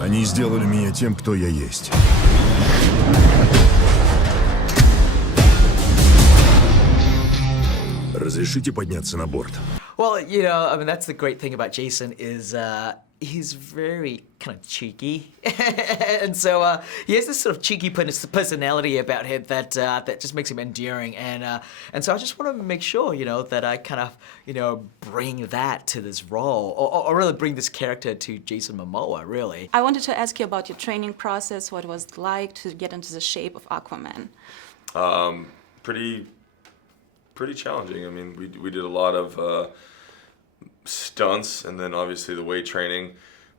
Они сделали меня тем, кто я есть. Разрешите подняться на борт? Well, you know, I mean, that's the great thing about Jason is he's very kind of cheeky, and so he has this sort of cheeky personality about him that just makes him endearing, and so I just want to make sure, you know, that I kind of, you know, bring that to this role, or really bring this character to Jason Momoa, really. I wanted to ask you about your training process, what it was like to get into the shape of Aquaman. Pretty challenging. I mean, we did a lot of stunts and then obviously the weight training,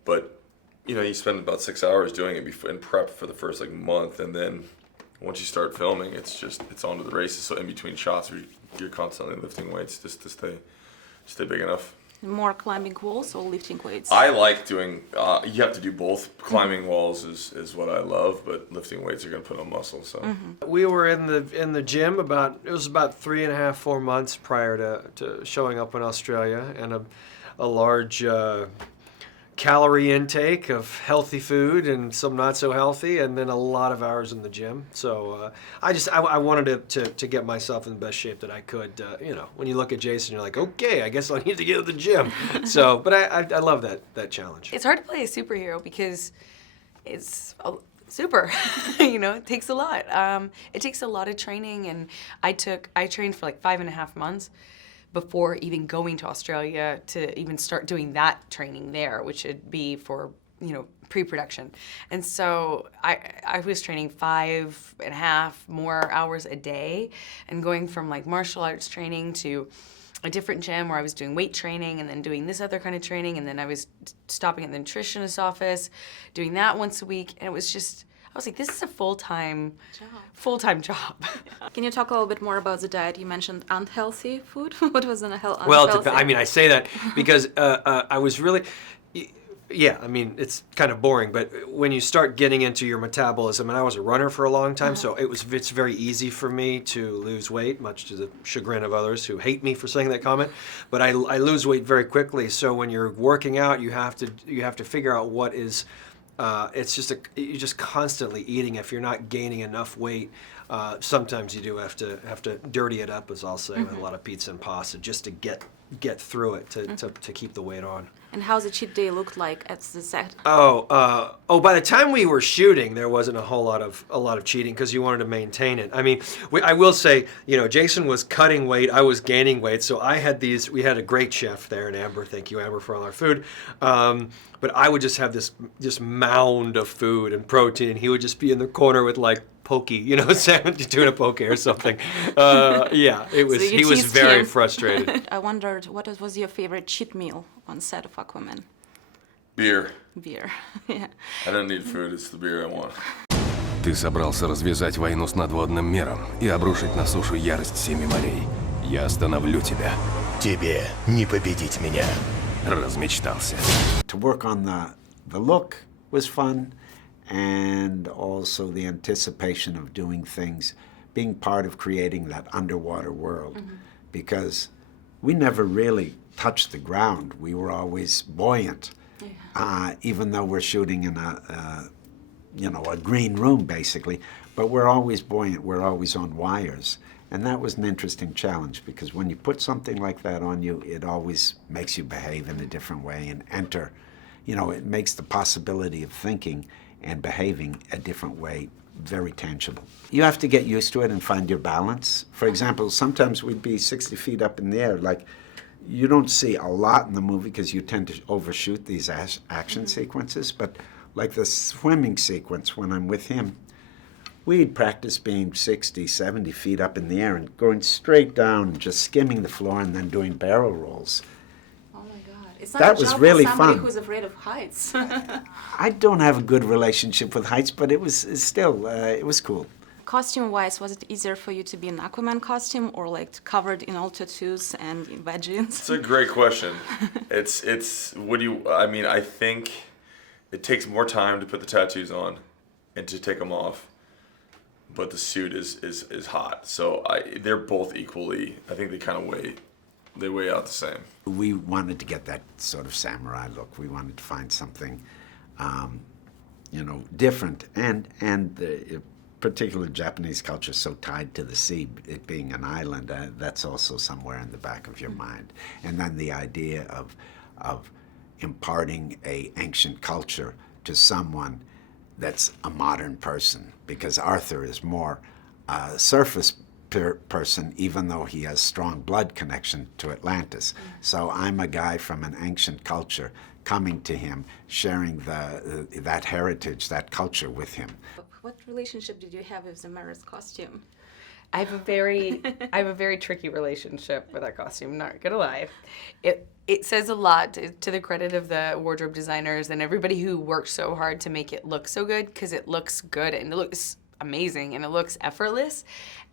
but you know, you spend about 6 hours doing it in prep for the first like month, and then once you start filming, it's on to the races. So in between shots, you're constantly lifting weights just to stay big enough. More climbing walls or lifting weights? I like doing, you have to do both. Climbing walls is what I love, but lifting weights are going to put on muscle, so. We were in the gym it was about 3.5, 4 months prior to showing up in Australia, and a large calorie intake of healthy food and some not so healthy, and then a lot of hours in the gym. So I wanted to get myself in the best shape that I could. You know, when you look at Jason, you're like, okay, I guess I need to get to the gym. So, but I love that challenge. It's hard to play a superhero because it's super. You know, it takes a lot. It takes a lot of training, and I trained for like 5.5 months before even going to Australia to even start doing that training there, which would be for, you know, pre-production. And so I was training 5.5 more hours a day, and going from like martial arts training to a different gym where I was doing weight training and then doing this other kind of training, and then I was stopping at the nutritionist's office, doing that once a week, and it was just, I was like, this is a full-time job. Can you talk a little bit more about the diet? You mentioned unhealthy food. What was unhealthy? Well, I mean, I say that because I was really, yeah, I mean, it's kind of boring, but when you start getting into your metabolism, and I was a runner for a long time, so it's very easy for me to lose weight, much to the chagrin of others who hate me for saying that comment. But I lose weight very quickly. So when you're working out, you have to figure out what is. You're just constantly eating. If you're not gaining enough weight, sometimes you do have to dirty it up, as I'll say, with a lot of pizza and pasta, just to get through it to keep the weight on. And how's the cheat day looked like at the set? By the time we were shooting, there wasn't a lot of cheating because you wanted to maintain it. I mean, I will say, you know, Jason was cutting weight, I was gaining weight, so we had a great chef there in Amber. Thank you, Amber, for all our food. But I would just have this mound of food and protein, and he would just be in the corner with like poke, you know, tuna poke or something. Yeah, it was. He was very frustrated. I wondered, what was your favorite cheat meal on set of Aquaman? Beer. Beer. Yeah. I don't need food, it's the beer I want. Ты собрался развязать войну с надводным миром и обрушить на сушу ярость 7 морей. Я остановлю тебя. Тебе не победить меня. Размечтался. To work on the look was fun, and also the anticipation of doing things, being part of creating that underwater world, because we never really touched the ground. We were always buoyant, even though we're shooting in a green room basically, but we're always buoyant. We're always on wires. And that was an interesting challenge, because when you put something like that on you, it always makes you behave in a different way and enter. You know, it makes the possibility of thinking and behaving a different way very tangible. You have to get used to it and find your balance. For example, sometimes we'd be 60 feet up in the air. Like, you don't see a lot in the movie because you tend to overshoot these action sequences, but like the swimming sequence when I'm with him, we'd practice being 60, 70 feet up in the air and going straight down and just skimming the floor and then doing barrel rolls. Oh my God. It's not That a was job really for somebody fun. who's afraid of heights. I don't have a good relationship with heights, but it was cool. Costume-wise, was it easier for you to be in Aquaman costume or like covered in all tattoos and in wet jeans? It's a great question. I think it takes more time to put the tattoos on and to take them off. But the suit is hot, so they're both equally. I think they kind of weigh out the same. We wanted to get that sort of samurai look. We wanted to find something different, and the particular Japanese culture is so tied to the sea, it being an island, that's also somewhere in the back of your mind. And then the idea of imparting a ancient culture to someone that's a modern person, because Arthur is more a surface person, even though he has strong blood connection to Atlantis. So I'm a guy from an ancient culture coming to him, sharing that heritage, that culture with him. What relationship did you have with the Mara's costume? I have a very tricky relationship with that costume, not gonna lie. It says a lot to the credit of the wardrobe designers and everybody who worked so hard to make it look so good, because it looks good and it looks amazing and it looks effortless,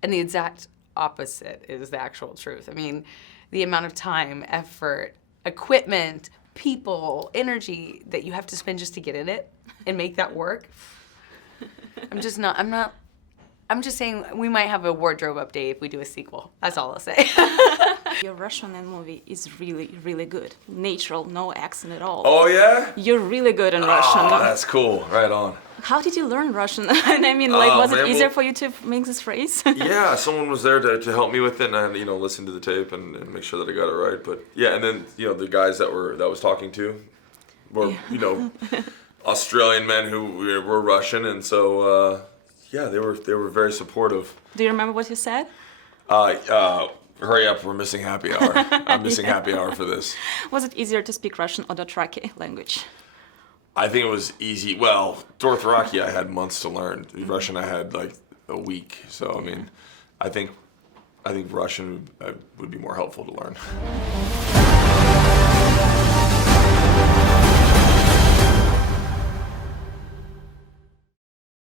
and the exact opposite is the actual truth. I mean, the amount of time, effort, equipment, people, energy that you have to spend just to get in it and make that work. I'm just saying we might have a wardrobe update if we do a sequel. That's all I'll say. Your Russian in movie is really, really good. Natural, no accent at all. Oh yeah? You're really good in Russian. Oh, that's cool. Right on. How did you learn Russian? And I mean, like, was it man, easier well- for you to make this phrase? Yeah, someone was there to help me with it, and I had to, listen to the tape and make sure that I got it right. But yeah, and then the guys that was talking to were Australian men who were Russian, and so yeah, they were very supportive. Do you remember what you said? Hurry up, we're missing happy hour. I'm missing happy hour for this. Was it easier to speak Russian or Dothraki language? I think it was easy. Well, Dothraki I had months to learn. Russian I had like a week. So I mean, I think Russian would be more helpful to learn.